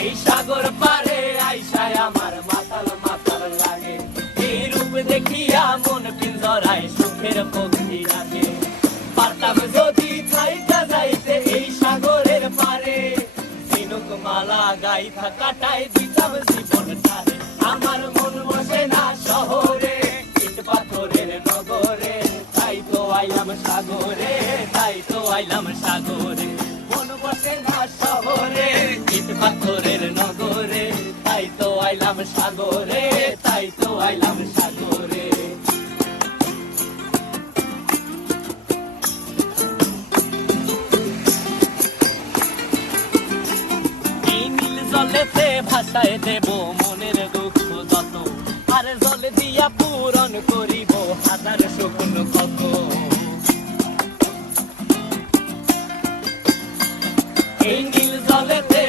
এই সাগর পারে আইসায় আমার মাতাল মাতাল লাগে, এই রূপ দেখিয়া মন পিঞ্জরায় সুখের পক্ষী রাখে। পারতাম যদি থাইকা যাইতে এই সাগরের পারে, ঝিনুক মালা গাইথা কাটাই দিতাম জীবনটারে। আমার মন বসে না শহরে, ইট পাথরের নগরে, তাই তো আইলাম সাগরে, তাই তো আইলাম সাগরে। মন বসে না শহরে, ইট পাথরের নগরে, তাই তো আইলাম সাগরে, তাই তো আইলাম সাগরে। এই নীল জলেতে ভাসায় দেব মনের দুঃখ যত, আর জলে দিয়া পূরণ করিব হাজার স্বপ্ন কত। এই নীল জলেতে